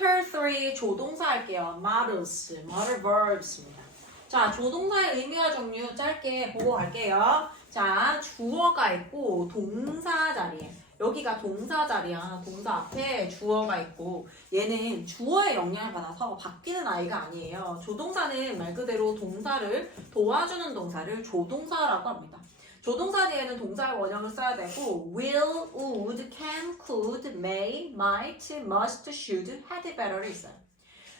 Chapter 3 조동사 할게요. Models, modal verbs입니다. 자, 조동사의 의미와 종류 짧게 보고 갈게요. 자, 주어가 있고 동사 자리에 여기가 동사 자리야. 동사 앞에 주어가 있고 얘는 주어의 영향을 받아서 바뀌는 아이가 아니에요. 조동사는 말 그대로 동사를 도와주는 동사를 조동사라고 합니다. 조동사 뒤에는 동사의 원형을 써야 되고 will, would, can, could, may, might, must, should, had better를 있어요.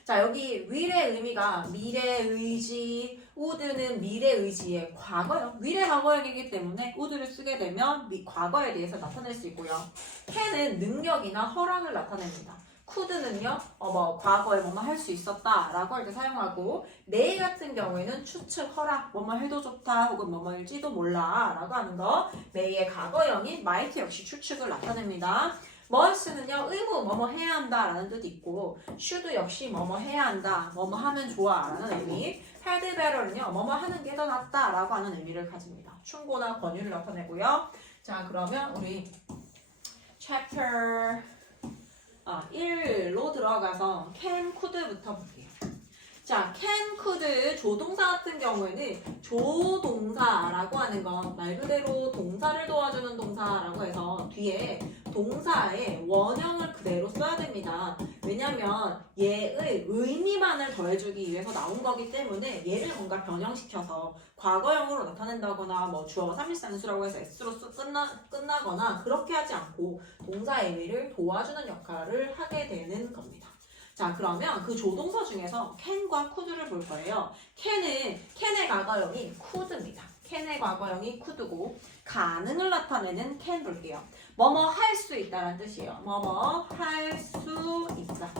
자, 여기 will의 의미가 미래 의지, would는 미래 의지의 과거요. will의 과거형이기 때문에 would를 쓰게 되면 과거에 대해서 나타낼 수 있고요. can은 능력이나 허락을 나타냅니다. could는요, 과거에 뭐뭐 할 수 있었다라고 할 때 사용하고 may 같은 경우에는 추측, 허락, 뭐뭐 해도 좋다 혹은 뭐뭐일지도 몰라라고 하는 거. may의 과거형인 might 역시 추측을 나타냅니다. must는요, 의무, 뭐뭐 해야 한다라는 뜻이 있고 should 역시 뭐뭐 해야 한다, 뭐뭐 하면 좋아라는 의미. had better는요, 뭐뭐 하는 게 더 낫다라고 하는 의미를 가집니다. 충고나 권유를 나타내고요. 자, 그러면 우리 chapter 1로 들어가서 can, could부터 볼게요. 자, can, could 조동사 같은 경우에는 조동사라고 하는 건 말 그대로 동사를 도와주는 동사라고 해서 뒤에 동사의 원형을 그대로 써야 됩니다. 왜냐면 얘의 의미만을 더해주기 위해서 나온 거기 때문에 얘를 뭔가 변형시켜서 과거형으로 나타낸다거나 뭐 주어가 3일산수라고 해서 S로 끝나거나 그렇게 하지 않고 동사의 의미를 도와주는 역할을 하게 되는 겁니다. 자, 그러면 그 조동사 중에서 can과 could를 볼 거예요. can의 과거형이 could입니다. can의 과거형이 could고 가능을 나타내는 can 볼게요. 뭐뭐 할 수 있다라는 뜻이에요. 뭐뭐 할 수 있다.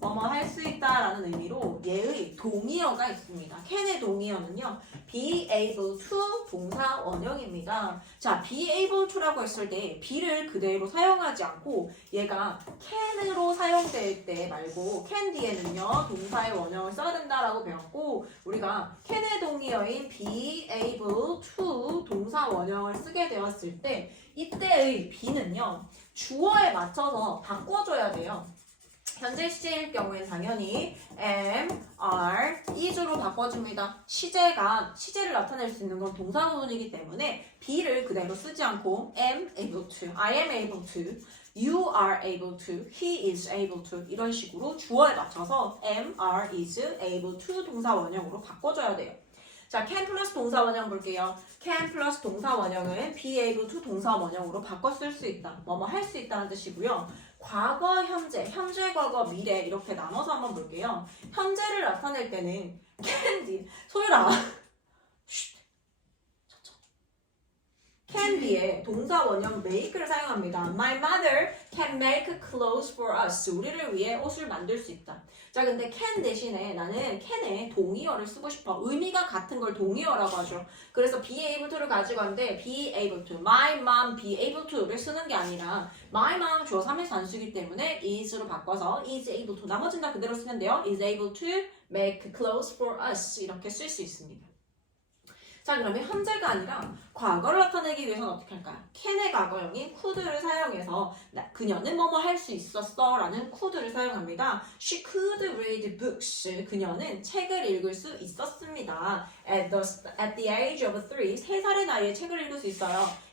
뭐뭐 할 수 있다라는 의미로 얘의 동의어가 있습니다. can의 동의어는요, be able to 동사 원형입니다. 자, be able to라고 했을 때 be를 그대로 사용하지 않고 얘가 can으로 사용될 때 말고 can 뒤에는요 동사의 원형을 써야 된다라고 배웠고 우리가 can의 동의어인 be able to 동사 원형을 쓰게 되었을 때 이때의 be는요 주어에 맞춰서 바꿔줘야 돼요. 현재 시제일 경우에는 당연히 am, are, is로 바꿔줍니다. 시제를 나타낼 수 있는 건 동사 부분이기 때문에 be를 그대로 쓰지 않고 am able to, I am able to, you are able to, he is able to 이런 식으로 주어에 맞춰서 am, are, is able to 동사 원형으로 바꿔줘야 돼요. 자, can 플러스 동사 원형 볼게요. can 플러스 동사 원형은 be able to 동사 원형으로 바꿔 쓸 수 있다. 뭐뭐 할 수 있다는 뜻이고요. 과거, 현재, 과거, 미래 이렇게 나눠서 한번 볼게요. 현재를 나타낼 때는 can, 소율아. can 뒤에 동사 원형 make를 사용합니다. My mother can make clothes for us. 우리를 위해 옷을 만들 수 있다. 자, 근데 can 대신에 나는 can에 동의어를 쓰고 싶어. 의미가 같은 걸 동의어라고 하죠. 그래서 be able to를 가지고 왔는데 be able to, my mom be able to를 쓰는 게 아니라 my mom 주어 3일 단수이기 때문에 is로 바꿔서 is able to 나머지는 다 그대로 쓰면 돼요. is able to make clothes for us 이렇게 쓸 수 있습니다. 자, 그러면 현재가 아니라 과거를 나타내기 위해서는 어떻게 할까요? can의 과거형인 could를 사용해서 그녀는 뭐뭐 할 수 있었어 라는 could를 사용합니다. She could read books. 그녀는 책을 읽을 수 있었습니다. At the age of 3, 3살의 나이에 책을 읽을 수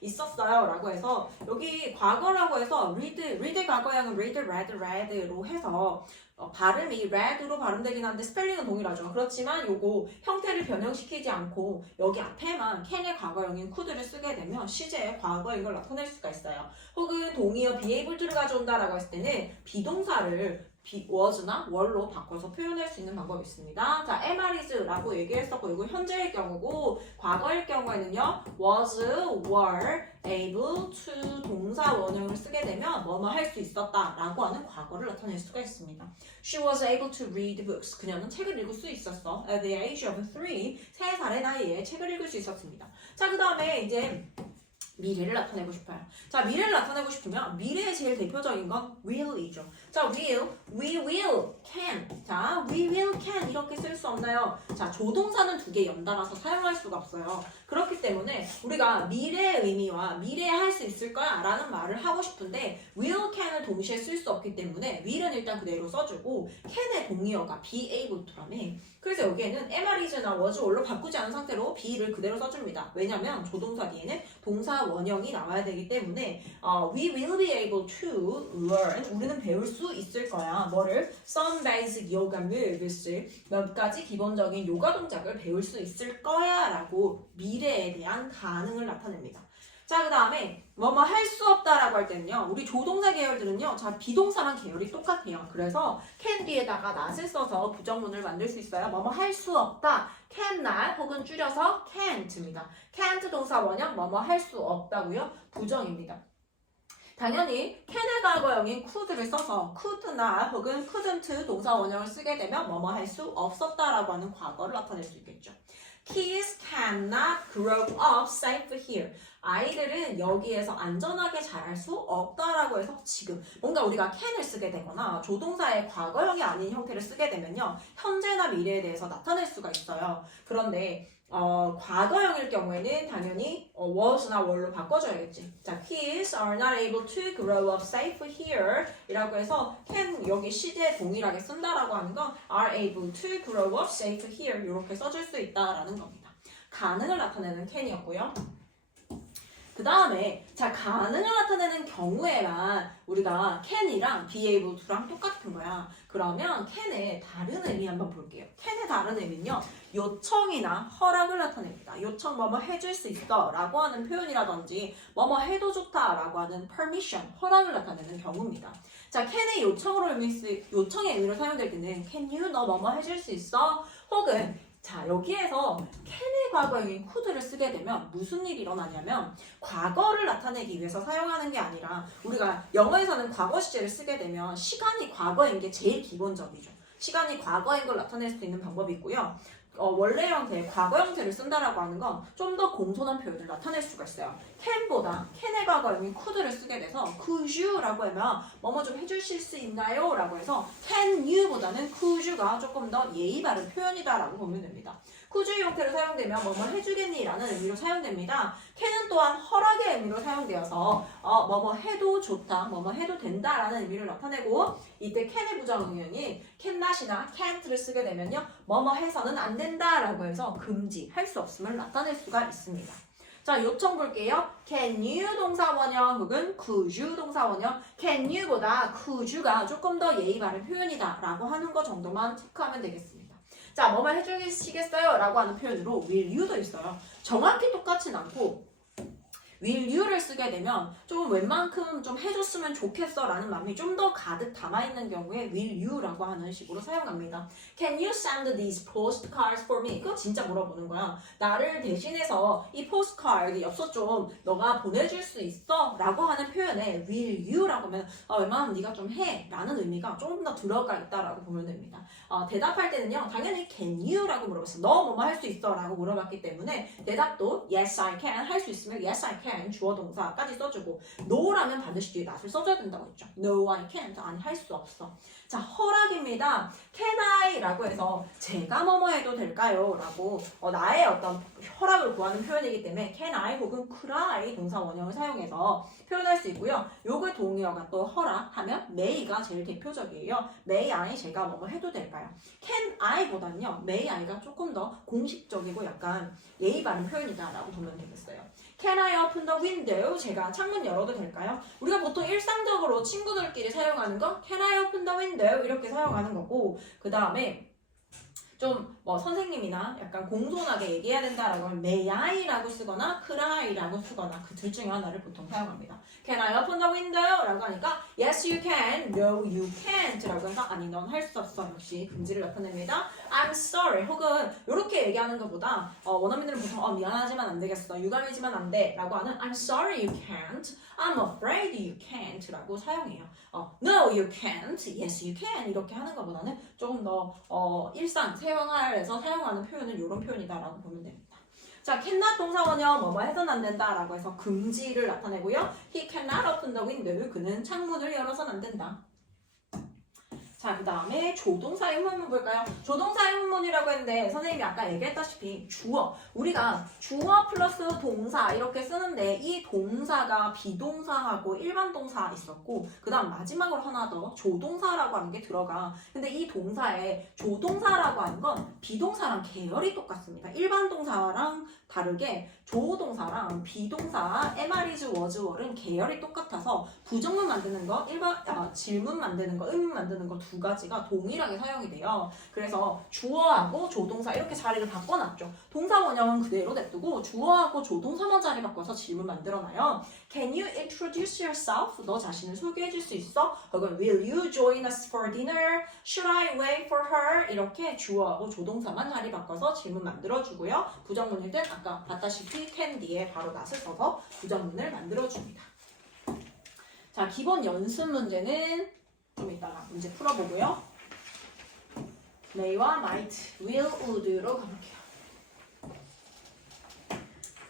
있었어요 라고 해서 여기 과거라고 해서 read의 과거형은 read로 해서 발음이 read로 발음되긴 한데 스펠링은 동일하죠. 그렇지만 요거 형태를 변형시키지 않고 여기 앞에만 can의 과거형인 could를 쓰게 되면 시제의 과거인 걸 나타낼 수가 있어요. 혹은 동의어 be able to를 가져온다라고 했을 때는 비동사를 was나 were로 바꿔서 표현할 수 있는 방법이 있습니다. 자, am, are, is라고 얘기했었고 이거 현재일 경우고 과거일 경우에는요 was, were, able to 동사 원형을 쓰게 되면 뭐뭐 할 수 있었다 라고 하는 과거를 나타낼 수가 있습니다. She was able to read books. 그녀는 책을 읽을 수 있었어. At the age of 3, 3살의 나이에 책을 읽을 수 있었습니다. 자, 그 다음에 이제 미래를 나타내고 싶어요. 자, 미래를 나타내고 싶으면 미래의 제일 대표적인 건 will이죠. 자, we will can. 자, we will can 이렇게 쓸 수 없나요? 자, 조동사는 두 개 연달아서 사용할 수가 없어요. 그렇기 때문에 우리가 미래의 의미와 미래에 할 수 있을 거야 라는 말을 하고 싶은데 will, can을 동시에 쓸 수 없기 때문에 will은 일단 그대로 써주고 can의 동의어가 be able to라며. 그래서 여기에는 am, is나 was, were로 바꾸지 않은 상태로 be를 그대로 써줍니다. 왜냐면 조동사 뒤에는 동사 원형이 나와야 되기 때문에 we will be able to learn. 우리는 배울 수 있을 거야. 뭐를? Some basic yoga moves. 몇 가지 기본적인 요가 동작을 배울 수 있을 거야 라고 미래에 대한 가능을 나타냅니다. 자, 그 다음에 뭐뭐 할 수 없다라고 할 때는요. 우리 조동사 계열들은요. 자, 비동사랑 계열이 똑같아요. 그래서 can 뒤에다가 not을 써서 부정문을 만들 수 있어요. 뭐뭐 할 수 없다. cannot 혹은 줄여서 can't입니다. can't 동사 원형 뭐뭐 할 수 없다고요. 부정입니다. 당연히 can의 과거형인 could를 써서 could not 혹은 couldn't 동사 원형을 쓰게 되면 뭐뭐 할 수 없었다라고 하는 과거를 나타낼 수 있겠죠. Kids cannot grow up safe here. 아이들은 여기에서 안전하게 자랄 수 없다라고 해서 지금 뭔가 우리가 can을 쓰게 되거나 조동사의 과거형이 아닌 형태를 쓰게 되면요. 현재나 미래에 대해서 나타낼 수가 있어요. 그런데 과거형일 경우에는 당연히 was나 were로 바꿔줘야겠지. 자, kids are not able to grow up safe here 이라고 해서 can 여기 시제 동일하게 쓴다라고 하는 건 are able to grow up safe here 이렇게 써줄 수 있다라는 겁니다. 가능을 나타내는 can이었고요. 그 다음에 자 가능을 나타내는 경우에만 우리가 can이랑 be able to랑 똑같은 거야. 그러면 can의 다른 의미 한번 볼게요. can의 다른 의미는요. 요청이나 허락을 나타냅니다. 요청 뭐뭐 해줄 수 있어 라고 하는 표현이라든지 뭐뭐 해도 좋다 라고 하는 permission, 허락을 나타내는 경우입니다. 자, can의 요청의 의미로 사용될 때는 can you 너 뭐뭐 해줄 수 있어? 혹은 자, 여기에서 can의 과거형인 could를 쓰게 되면 무슨 일이 일어나냐면 과거를 나타내기 위해서 사용하는 게 아니라 우리가 영어에서는 과거 시제를 쓰게 되면 시간이 과거인 게 제일 기본적이죠. 시간이 과거인 걸 나타낼 수 있는 방법이 있고요. 원래 형태, 과거 형태를 쓴다라고 하는 건 좀 더 공손한 표현을 나타낼 수가 있어요. can보다 can의 과거형인 could를 쓰게 돼서 could you라고 하면 뭐뭐 좀 해주실 수 있나요? 라고 해서 can you보다는 could you가 조금 더 예의 바른 표현이다라고 보면 됩니다. could you 형태로 사용되면 뭐뭐 해주겠니? 라는 의미로 사용됩니다. can은 또한 허락의 의미로 사용되어서 뭐뭐 해도 좋다, 뭐뭐 해도 된다라는 의미를 나타내고 이때 can의 부정응용인 cannot이나 can't를 쓰게 되면요. 뭐뭐 해서는 안 된다라고 해서 금지, 할 수 없음을 나타낼 수가 있습니다. 자, 요청 볼게요. can you 동사 원형 혹은 could you 동사 원형. can you보다 could you가 조금 더 예의 바른 표현이다 라고 하는 거 정도만 체크하면 되겠습니다. 자, 뭐뭐 해주시겠어요? 라고 하는 표현으로 will you도 있어요. 정확히 똑같진 않고 will you를 쓰게 되면 좀 웬만큼 좀 해줬으면 좋겠어 라는 마음이 좀 더 가득 담아있는 경우에 will you라고 하는 식으로 사용합니다. Can you send these postcards for me? 그거 진짜 물어보는 거야. 나를 대신해서 이 postcard 엽서 좀 너가 보내줄 수 있어? 라고 하는 표현에 will you라고 하면 웬만하면 네가 좀 해 라는 의미가 조금 더 들어가 있다라고 보면 됩니다. 대답할 때는요 당연히 can you라고 물어봤어. 너 뭐뭐 할 수 있어? 라고 물어봤기 때문에 대답도 yes I can 할 수 있으면 yes I can 주어 동사까지 써주고 no라면 반드시 뒤에 not을 써줘야 된다고 했죠. No I can't. 아니 할 수 없어. 자, 허락입니다. can I 라고 해서 제가 뭐뭐 해도 될까요? 라고 나의 어떤 허락을 구하는 표현이기 때문에 can I 혹은 could I 동사 원형을 사용해서 표현할 수 있고요. 요거 동의어가 또 허락하면 may가 제일 대표적이에요. may I 제가 뭐뭐 해도 될까요? can I보다는요 may I가 조금 더 공식적이고 약간 예의 바른 표현이다라고 보면 되겠어요. Can I open the window? 제가 창문 열어도 될까요? 우리가 보통 일상적으로 친구들끼리 사용하는 거 Can I open the window? 이렇게 사용하는 거고 그 다음에 좀 뭐 선생님이나 약간 공손하게 얘기해야 된다라고 하면 may I라고 쓰거나 could I라고 쓰거나 그 둘 중에 하나를 보통 사용합니다. Can I open the window? 라고 하니까 Yes you can, No you can't 라고 해서 아니 넌 할 수 없어 역시 금지를 나타냅니다. I'm sorry 혹은 이렇게 얘기하는 것보다 원어민들은 보통 미안하지만 안 되겠어 유감이지만 안 돼 라고 하는 I'm sorry you can't, I'm afraid you can't 라고 사용해요. No you can't, Yes you can 이렇게 하는 것보다는 조금 더 일상 생활에서 사용하는 표현은 이런 표현이다라고 보면 됩니다. 자, cannot 동사 원형 뭐뭐 해서는 안 된다라고 해서 금지를 나타내고요. He cannot open the window. 그는 창문을 열어서는 안 된다. 자, 그 다음에 조동사의 훈문 볼까요? 조동사의 훈문이라고 했는데 선생님이 아까 얘기했다시피 주어, 우리가 주어 플러스 동사 이렇게 쓰는데 이 동사가 비동사하고 일반 동사 있었고 그 다음 마지막으로 하나 더 조동사라고 하는 게 들어가. 근데 이 동사에 조동사라고 하는 건 비동사랑 계열이 똑같습니다. 일반 동사랑 다르게 조동사랑 비동사, MR이즈, 워즈월은 계열이 똑같아서 부정문 만드는 거, 질문 만드는 거, 의문 만드는 거 두 가지가 동일하게 사용이 돼요. 그래서 주어하고 조동사 이렇게 자리를 바꿔놨죠. 동사 원형은 그대로 냅두고 주어하고 조동사만 자리 바꿔서 질문 만들어놔요. Can you introduce yourself? 너 자신을 소개해줄 수 있어? 혹은 Will you join us for dinner? Should I wait for her? 이렇게 주어하고 조동사만 자리 바꿔서 질문 만들어주고요. 부정문일 땐 아까 봤다시피 can 뒤에 바로 낫을 써서 부정문을 만들어줍니다. 자, 기본 연습 문제는 좀 이따가 문제 풀어보고요. may와 might, will, would로 가볼게요.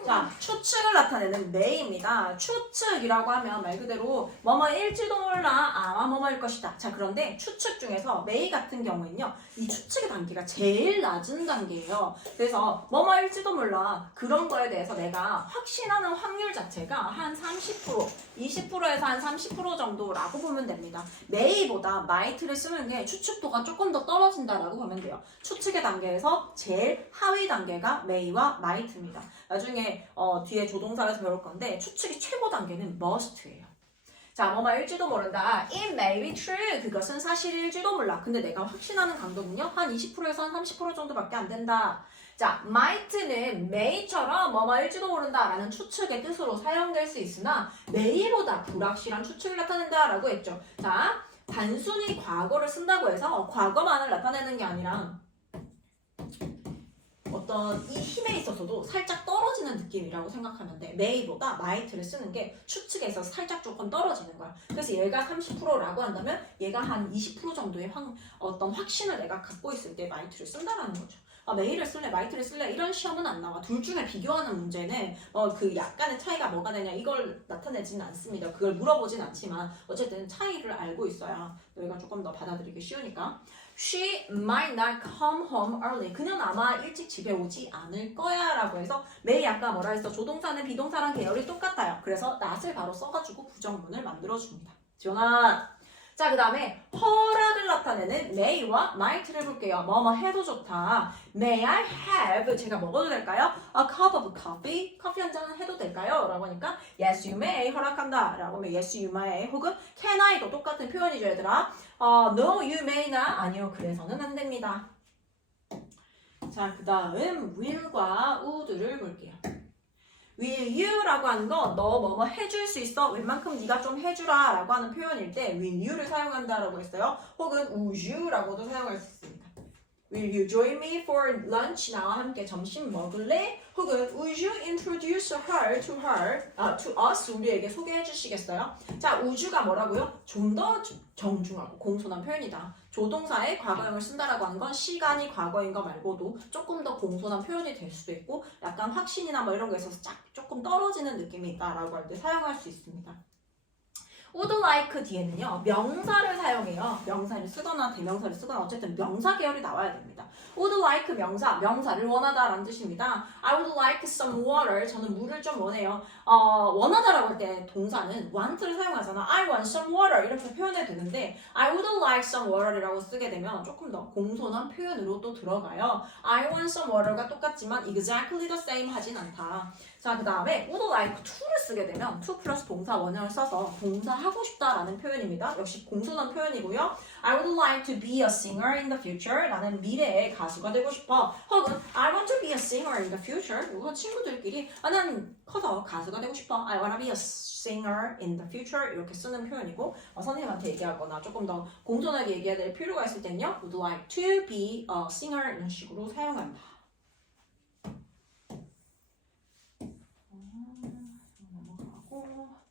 자, 추측을 나타내는 may입니다. 추측이라고 하면 말 그대로 뭐뭐일지도 몰라, 아마 뭐뭐일 것이다. 자, 그런데 추측 중에서 may 같은 경우에는요, 이 추측의 단계가 제일 낮은 단계예요. 그래서 뭐뭐일지도 몰라 그런 거에 대해서 내가 확신하는 확률 자체가 한 30%, 20%에서 한 30% 정도라고 보면 됩니다. may보다 might를 쓰는 게 추측도가 조금 더 떨어진다라고 보면 돼요. 추측의 단계에서 제일 하위 단계가 may와 might입니다. 나중에 뒤에 조동사에서 배울 건데 추측의 최고 단계는 must예요. 자, 뭐뭐일지도 모른다. It may be true. 그것은 사실일지도 몰라. 근데 내가 확신하는 강도는요. 한 20%에서 한 30% 정도밖에 안 된다. 자, might는 may처럼 뭐뭐일지도 모른다 라는 추측의 뜻으로 사용될 수 있으나 may보다 불확실한 추측을 나타낸다 라고 했죠. 자, 단순히 과거를 쓴다고 해서 과거만을 나타내는 게 아니라 어떤 이 힘에 있어서도 살짝 떨어지는 느낌이라고 생각하면 돼. may보다 might를 쓰는 게 추측에 있어서 살짝 조금 떨어지는 거야. 그래서 얘가 30%라고 한다면 얘가 한 20% 정도의 어떤 확신을 내가 갖고 있을 때 might를 쓴다라는 거죠. may를 쓸래, might를 쓸래 이런 시험은 안 나와. 둘 중에 비교하는 문제는 그 약간의 차이가 뭐가 되냐 이걸 나타내지는 않습니다. 그걸 물어보진 않지만 어쨌든 차이를 알고 있어야 너희가 조금 더 받아들이기 쉬우니까. She might not come home early. 그녀는 아마 일찍 집에 오지 않을 거야 라고 해서 may 아까 뭐라 했어? 조동사는 비동사랑 계열이 똑같아요. 그래서 not을 바로 써가지고 부정문을 만들어줍니다. 지원아. 자, 그 다음에 허락을 나타내는 may와 might를 볼게요. 뭐뭐 해도 좋다. May I have? 제가 먹어도 될까요? A cup of coffee? 커피 한 잔 해도 될까요? 라고 하니까 yes you may 허락한다 라고 하면 yes you may 혹은 can I도 똑같은 표현이죠 얘들아. no you may not 아니요 그래서는 안 됩니다. 자, 그 다음 will과 would를 볼게요. Will you라고 하는 거 너 뭐뭐 해줄 수 있어? 웬만큼 네가 좀 해주라 라고 하는 표현일 때 will you를 사용한다라고 했어요. 혹은 would you라고도 사용할 수 있습니다. Will you join me for lunch? 나와 함께 점심 먹을래? 혹은 would you introduce her to us? 우리에게 소개해 주시겠어요? 자, would you가 뭐라고요? 좀 더 정중하고 공손한 표현이다. 조동사의 과거형을 쓴다라고 하는 건 시간이 과거인 거 말고도 조금 더 공손한 표현이 될 수도 있고 약간 확신이나 뭐 이런 거에 있어서 조금 떨어지는 느낌이 있다라고 할 때 사용할 수 있습니다. would like 뒤에는요 명사를 사용해요. 명사를 쓰거나 대명사를 쓰거나 어쨌든 명사 계열이 나와야 됩니다. would like 명사를 원하다라는 뜻입니다. I would like some water. 저는 물을 좀 원해요. 원하다라고 할 때 동사는 want를 사용하잖아. I want some water 이렇게 표현해도 되는데 I would like some water이라고 쓰게 되면 조금 더 공손한 표현으로 또 들어가요. I want some water가 똑같지만 exactly the same 하진 않다. 자, 그 다음에 would like to를 쓰게 되면 to 플러스 동사 원형을 써서 동사 하고 싶다라는 표현입니다. 역시 공손한 표현이고요. I would like to be a singer in the future. 나는 미래에 가수가 되고 싶어. 혹은 I want to be a singer in the future. 이거 친구들끼리 난 커서 가수가 되고 싶어. I want to be a singer in the future. 이렇게 쓰는 표현이고 선생님한테 얘기하거나 조금 더 공손하게 얘기해야 될 필요가 있을 때는요. would like to be a singer 이런 식으로 사용한다.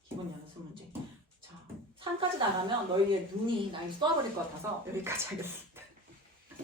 기본 연습 문제. 자, 3까지 나가면 너희의 눈이 날 쏘아버릴 것 같아서 여기까지 하겠습니다.